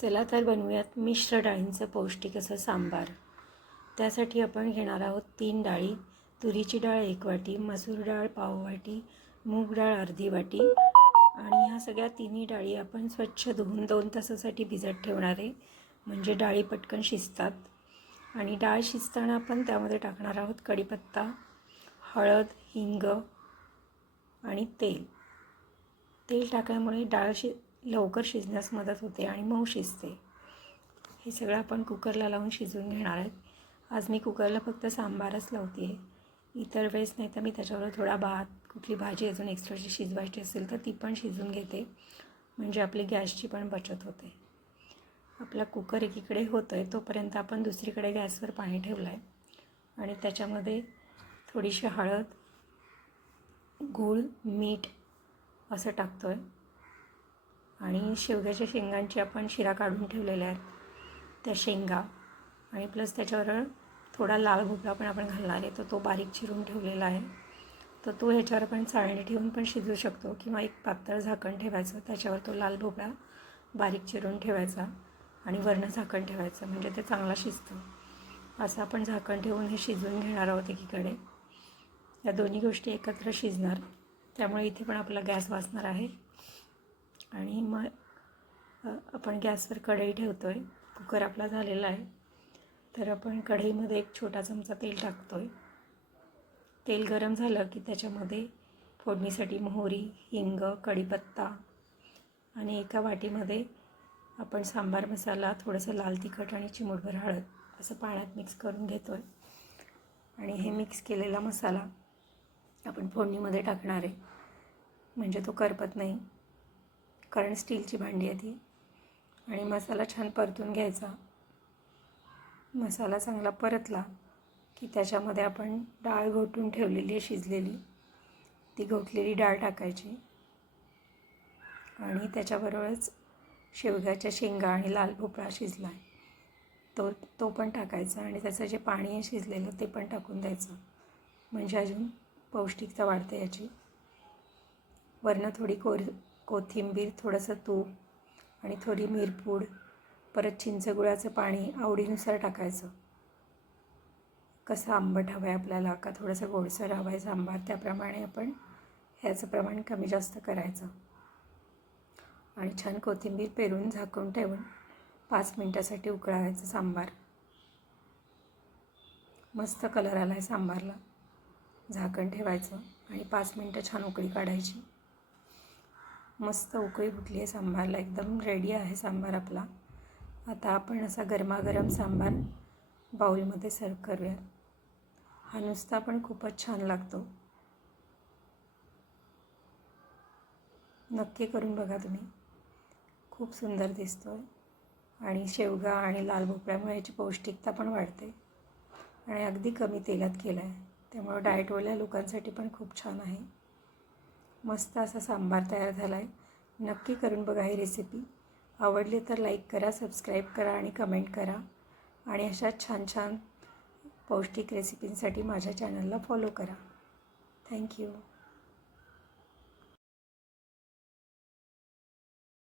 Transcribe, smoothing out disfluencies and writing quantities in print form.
चला तर बनवूयात मिश्र डाळींचं पौष्टिक असं सांबार. त्यासाठी आपण घेणार आहोत 3 डाळी. तुरीची डाळ 1 वाटी, मसूर डाळ पाव वाटी, मूग डाळ अर्धी वाटी आणि ह्या सगळ्या तिन्ही डाळी आपण स्वच्छ धुवून 2 तासासाठी भिजत ठेवणार आहे, म्हणजे डाळी पटकन शिजतात. आणि डाळ शिजताना आपण त्यामध्ये टाकणार आहोत कढीपत्ता, हळद, हिंग आणि तेल. तेल टाकल्यामुळे डाळ लवकर शिजण्यास मदत होते आणि मऊ शिजते. हे सगळं आपण कुकरला लावून शिजवून घेणार आहेत. आज मी कुकरला फक्त सांबारच लावते आहे. इतर वेळेस नाही तर मी त्याच्यावर थोडा भात, कुठली भाजी अजून एक्स्ट्राची शिजवायची असेल तर ती पण शिजवून घेते, म्हणजे आपली गॅसची पण बचत होते. आपला कुकर एकीकडे होतं आहे तोपर्यंत आपण दुसरीकडे गॅसवर पाणी ठेवलं आहे आणि त्याच्यामध्ये थोडीशी हळद, गूळ, मीठ असं टाकतो आहे आणि शेवग्याच्या शेंगांची आपण शिरा काढून ठेवलेल्या आहेत त्या शेंगा आणि प्लस त्याच्यावर थोडा लाल भोपळा पण आपण घालणार आहे, तर तो बारीक चिरून ठेवलेला आहे. तर तो ह्याच्यावर आपण चाळणी ठेवून पण शिजवू शकतो किंवा एक पातळ झाकण ठेवायचं, त्याच्यावर तो लाल भोपळा बारीक चिरून ठेवायचा आणि वरनं झाकण ठेवायचं, म्हणजे ते चांगला शिजतं. असं आपण झाकण ठेवून हे शिजवून घेणार आहोत एकीकडे. या दोन्ही गोष्टी एकत्र शिजणार, त्यामुळे इथे पण आपला गॅस वाचणार आहे. आणि मग आपण गॅसवर कढई ठेवतो आहे. कुकर आपला झालेला आहे, तर आपण कढईमध्ये 1 छोटा चमचा तेल टाकतो आहे. तेल गरम झालं की त्याच्यामध्ये फोडणीसाठी मोहरी, हिंग, कढीपत्ता आणि एका वाटीमध्ये आपण सांबार मसाला, थोडंसं लाल तिखट आणि चिमूटभर हळद असं पाण्यात मिक्स करून घेतो आहे. आणि हे मिक्स केलेला मसाला आपण फोडणीमध्ये टाकणार आहे, म्हणजे तो करपत नाही, कारण स्टीलची भांडी आहे ती. आणि मसाला छान परतून घ्यायचा. मसाला चांगला परतला की त्याच्यामध्ये आपण डाळ घोटून ठेवलेली आहे शिजलेली, ती घोटलेली डाळ टाकायची आणि त्याच्याबरोबरच शेवग्याच्या शेंगा आणि लाल भोपळा शिजला आहे तो पण टाकायचा आणि त्याचं जे पाणी आहे शिजलेलं ते पण टाकून द्यायचं, म्हणजे अजून पौष्टिकता वाढते याची. वरनं थोडी कोथिंबीर, थोडंसं तूप आणि थोडी मिरपूड, परत चिंचगुळाचं पाणी आवडीनुसार टाकायचं. कसं आंबट हवं आहे आपल्याला का थोडंसं गोडसर हवं आहे सांबार, त्याप्रमाणे आपण ह्याचं प्रमाण कमी जास्त करायचं. आणि छान कोथिंबीर पेरून झाकून ठेवून 5 मिनटासाठी उकळायचं सांबार. मस्त कलर आला आहे सांबारला. झाकण ठेवायचं आणि 5 मिनटं छान उकळी काढायची. मस्त उकळी फुटली आहे सांबारला, एकदम रेडी आहे सांबार आपला. आता आपण असा गरमागरम सांबार बाउलमध्ये सर्व करूया. हा नुसता पण खूपच छान लागतो. नक्की करून बघा तुम्ही, खूप सुंदर दिसतो आहे आणि शेवगा आणि लाल भोपळ्यामुळे याची पौष्टिकता पण वाढते आणि अगदी कमी तेलात केला आहे, त्यामुळं डाएटवाल्या लोकांसाठी पण खूप छान आहे. मस्त असा सांबार तयार झाला आहे. नक्की करून बघा ही रेसिपी. आवडली तर लाईक करा, सबस्क्राईब करा आणि कमेंट करा. आणि अशा छान छान पौष्टिक रेसिपींसाठी माझ्या चॅनलला फॉलो करा. थँक्यू.